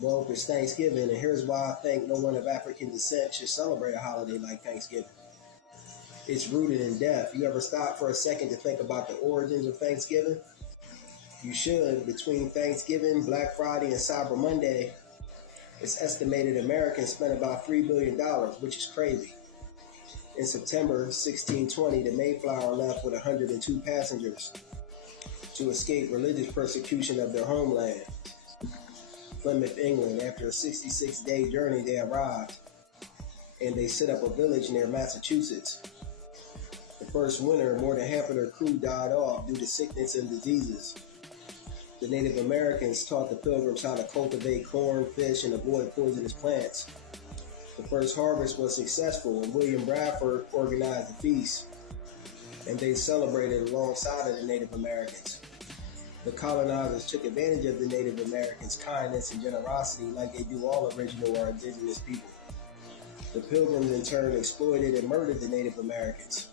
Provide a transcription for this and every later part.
Well, it's Thanksgiving, and here's why I think no one of African descent should celebrate a holiday like Thanksgiving. It's rooted in death. You ever stop for a second to think about the origins of Thanksgiving? You should. Between Thanksgiving, Black Friday, and Cyber Monday, it's estimated Americans spent about $3 billion, which is crazy. In September 1620, the Mayflower left with 102 passengers to escape religious persecution of their homeland, Plymouth, England. After a 66-day journey, they arrived, and they set up a village near Massachusetts. The first winter, more than half of their crew died off due to sickness and diseases. The Native Americans taught the Pilgrims how to cultivate corn, fish, and avoid poisonous plants. The first harvest was successful, and William Bradford organized a feast, and they celebrated alongside of the Native Americans. The colonizers took advantage of the Native Americans' kindness and generosity like they do all original or indigenous people. The Pilgrims in turn exploited and murdered the Native Americans,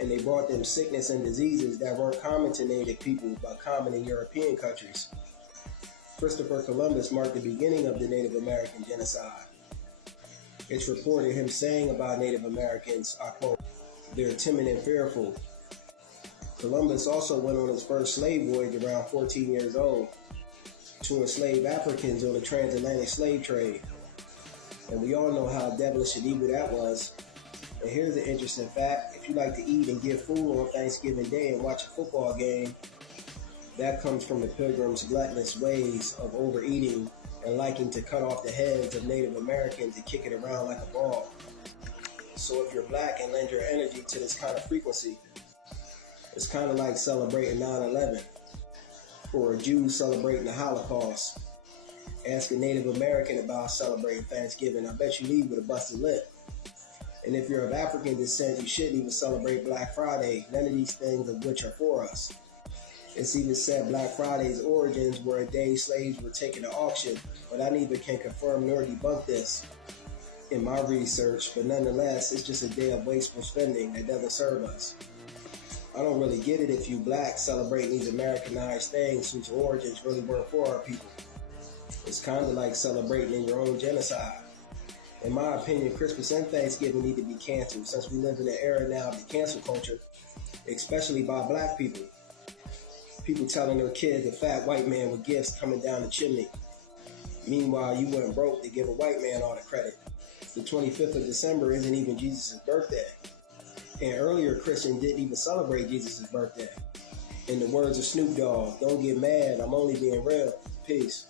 and they brought them sickness and diseases that weren't common to Native people but common in European countries. Christopher Columbus marked the beginning of the Native American genocide. It's reported him saying about Native Americans, I quote, "They're timid and fearful." Columbus also went on his first slave voyage around 14 years old to enslave Africans on the transatlantic slave trade. And we all know how devilish and evil that was. And here's an interesting fact. If you like to eat and get food on Thanksgiving Day and watch a football game, that comes from the Pilgrims' gluttonous ways of overeating and liking to cut off the heads of Native Americans and kick it around like a ball. So if you're black and lend your energy to this kind of frequency, it's kind of like celebrating 9/11 or a Jew celebrating the Holocaust. Ask a Native American about celebrating Thanksgiving. I bet you leave with a busted lip. And if you're of African descent, you shouldn't even celebrate Black Friday. None of these things of which are for us. It's even said Black Friday's origins were a day slaves were taken to auction, but I neither can confirm nor debunk this in my research, but nonetheless, it's just a day of wasteful spending that doesn't serve us. I don't really get it if you black celebrating these Americanized things whose origins really weren't for our people. It's kind of like celebrating in your own genocide. In my opinion, Christmas and Thanksgiving need to be canceled since we live in an era now of the cancel culture, especially by black people. People telling their kids a fat white man with gifts coming down the chimney. Meanwhile, you went broke to give a white man all the credit. The 25th of December isn't even Jesus' birthday. And earlier Christians didn't even celebrate Jesus' birthday. In the words of Snoop Dogg, don't get mad, I'm only being real. Peace.